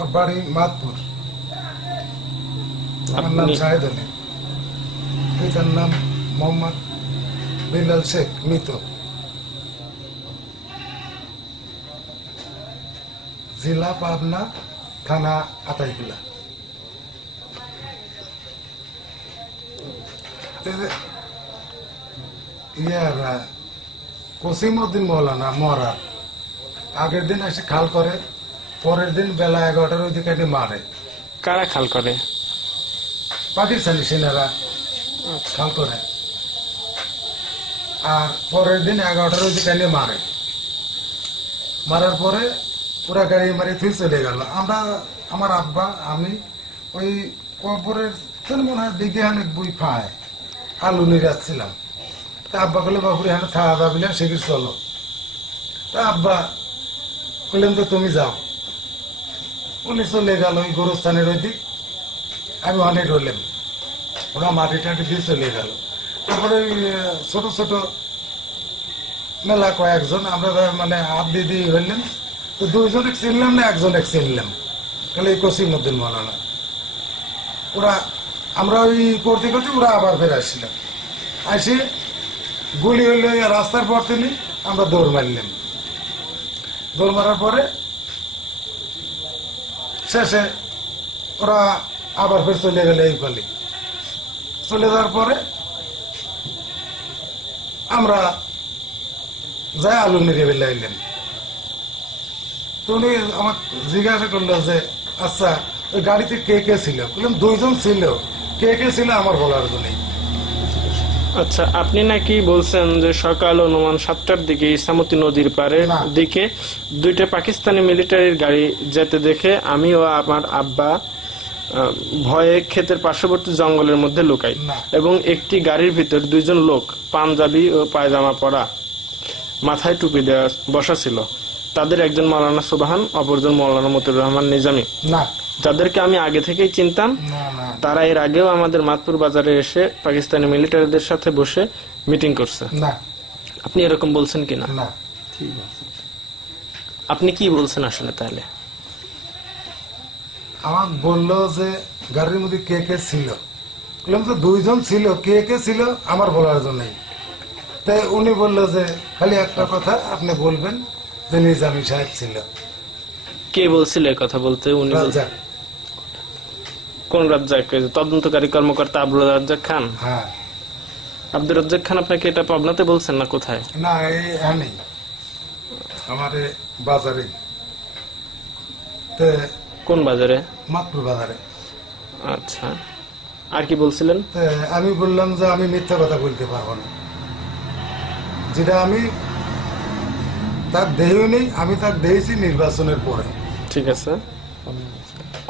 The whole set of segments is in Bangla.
আর বাড়ি মাতপুর আমার নাম আপনি- আলী। পিতার নাম মোহাম্মদ বিল্লাল শেখ মৃত। জেলা পাবনা থানা আতাইকুলা। ইয়ার কসিমুদ্দিন মৌলানা মরা আগের দিন এসে খাল করে পরের দিন বেলা এগারোটার ওই দিকে মারে। কারা খাল করে? পাকিস্তানি সেনারা খাল করে। আর পরের দিন এগারোটার ওই দিকে মারে। মারার পরে পুরা গাড়ি মারি থুই চলে গেল। আমরা আমার আব্বা আমি ওই কবরের তোর মনে হয় দিকে অনেক বই পায় আলু নিয়ে যাচ্ছিলাম। তা আব্বা বলে বাবুরে খাওয়া দাওয়া বিলে সেগুলো চলো। তা আব্বা বললেন তো তুমি যাও। উনি চলে গেল ওই গোরস্থানের ওই দিক আমি অনেক রইলাম। ওরা মাটি টাটি দিয়ে চলে গেল। তারপরে ওই, ছোট ছোট মেলা কয়েকজন আমরা মানে হাত দিয়ে হইলেন তো দুইজন চিনলাম না একজন এক চিনলাম। তাহলে এই কসিমুদ্দিন মৌলানা। ওরা আমরা ওই করতে করতে ওরা আবার ফেরে আসছিলাম আসে গুলি হইলে রাস্তার পর তিনি আমরা দৌড় মারলাম। দৌড় মারার পরে শেষে ওরা আবার ফের চলে গেলে এই পালি। চলে যাওয়ার পরে আমরা যাই আলু নিয়ে বেলে আইলেন তো উনি আমার জিজ্ঞাসা করল যে আচ্ছা ওই গাড়িতে কে কে ছিল? বললাম, দুইজন ছিল। কে কে ছিল আমার বলার নেই আচ্ছা আপনি নাকি বলছেন যে সকাল অনুমান সাতটার দিকে ইসামতি নদীর পাড়ের না। দিকে দুইটা পাকিস্তানি মিলিটারির গাড়ি যেতে দেখে আমি ও আমার আব্বা ভয়ে ক্ষেতের পার্শ্ববর্তী জঙ্গলের মধ্যে লুকাই এবং একটি গাড়ির ভিতর দুইজন লোক পাঞ্জাবি ও পায়জামা পরা মাথায় টুপি দেওয়া বসা ছিল। তাদের একজন মৌলানা সুবাহান অপরজন মৌলানা মতুর রহমান নিজামী। না। যাদেরকে আমি আগে থেকেই চিনতাম তারা এর আগেও আমাদের মাতপুর বাজারে এসে পাকিস্তানি মিলিটারিদের সাথে বসে মিটিং করছে। আপনি এরকম বলছেন কিনা? আপনি কি বলছেন আসলে তাহলে? আমার বলল যে গাড়ির মধ্যে কে কে ছিল? বললাম তো দুইজন ছিল। কে কে ছিল আমার বলার জন্যই তাই উনি বলল যে খালি একটা কথা আপনি বলবেন যে নিজামী সাহেব ছিল। কে বলছিল এই কথা বলতে? উনি কোন রাজ্জাক? তদন্তকারী কর্মকর্তা আব্দুল রাজ্জাক খান? হ্যাঁ। আব্দুল রাজ্জাক খান আপনাকে এটা পাবনাতে বলছেন না কোথায়? না এই নেই আমার বাজারে। কোন বাজারে? মাত্র বাজারে। আচ্ছা। আর কি বলছিলেন? আমি বললাম যে আমি মিথ্যা কথা বলতে পারব না। যেটা আমি তার দেহেও নেই আমি তার দেহেছি নির্বাচনের পরে। ঠিক আছে?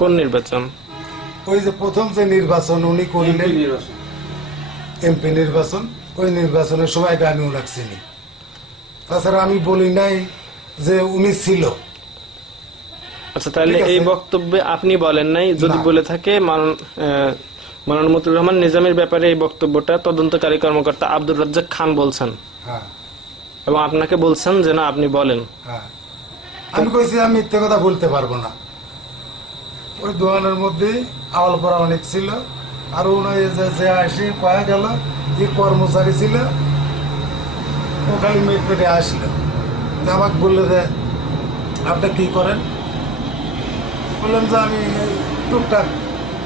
কোন নির্বাচন? ওই যে প্রথম যে নির্বাচন উনি করিলেন এমপি নির্বাচন। ওই নির্বাচনের সময় আমি ওনাকে চিনি তাছাড়া আমি বলি নাই যে উনি ছিল। আচ্ছা তাহলে এই বক্তব্যে আপনি বলেন নাই যদি বলে থাকে মানন মতুর রহমান নিজামের ব্যাপারে এই বক্তব্যটা তদন্তকারী কর্মকর্তা আব্দুর রাজ্জাক খান বলছেন। হ্যাঁ। এবং আপনাকে বলছেন যে না আপনি বলেন। হ্যাঁ। আমি কইছি আমি মিথ্যে কথা বলতে পারব না। ওই দোকানের মধ্যে আওয়াল পড়া অনেক ছিল। আর উনি যে আসি পাওয়া গেল যে কর্মচারী ছিল। ও খালি মেট পেটে আসলো। আমাকে বলল যে আপনি কি করেন? বললাম যে আমি টুকটাক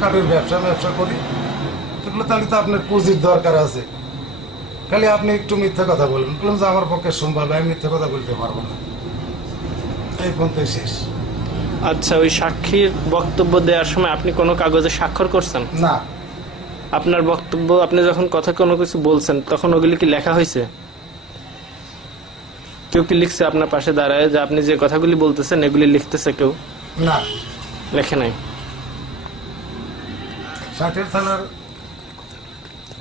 কাঠের ব্যবসা ব্যবসা করি। তো বলল, তাহলে তো আপনার পুঁজির দরকার আছে। খালি আপনি একটু মিথ্যে কথা বলবেন বললাম যে আমার পক্ষে সম্ভব আমি মিথ্যে কথা বলতে পারব না। এই পর্যন্ত শেষ আচ্ছা ওই সাক্ষীর বক্তব্য দেওয়ার সময় আপনি কোনো কাগজে স্বাক্ষর করছেন? না। আপনার বক্তব্য আপনি যখন কথা কোনো কিছু বলছেন তখন ওগুলি কি লেখা হয়েছে? কেউ কি লিখছে আপনার পাশে দাঁড়ায় যে আপনি যে কথাগুলি বলতেছেন এগুলি লিখতেছে কেউ? না। লেখে নাই। ষাটের থানার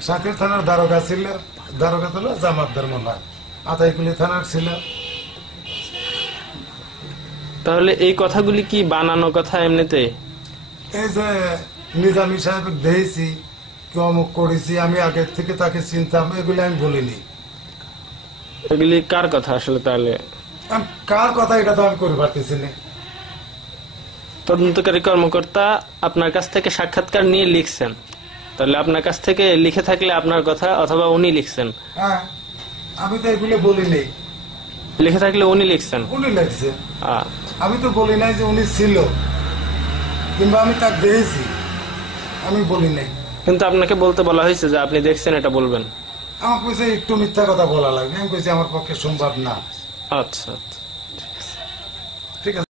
ষাটের থানার দারোগা ছিল দারোগা ছিল জামাতদার মনে হয় আতাইকুলি থানার ছিল। তাহলে এই কথাগুলি কি বানানো কথা এমনিতে? এই যে নিজামী সাহেব দেখেছি কি অমুক করেছি আমি আগের থেকে তাকে চিনতাম এগুলি আমি বলিনি। এগুলি কার কথা আসলে তাহলে? কার কথা এটা তো আমি করে পারতেছি না। তদন্তকারী কর্মকর্তা আপনার কাছ থেকে সাক্ষাৎকার নিয়ে লিখছেন। তাহলে আপনার কাছ থেকে লিখে থাকলে আপনার কথা অথবা উনি লিখছেন। হ্যাঁ আমি তো এগুলো বলি নেই লিখে থাকলে উনি লিখছেন? উনি লিখছেন। আহ, আমি তো বলি নাই যে উনি ছিল কিংবা আমি তাকে দেখেছি আমি বলি নাই। কিন্তু আপনাকে বলতে বলা হয়েছে যে আপনি দেখছেন এটা বলবেন। আমার কইছে একটু মিথ্যা কথা বলা লাগবে। আমি কইছি আমার পক্ষে সম্ভব না। আচ্ছা আচ্ছা ঠিক আছে।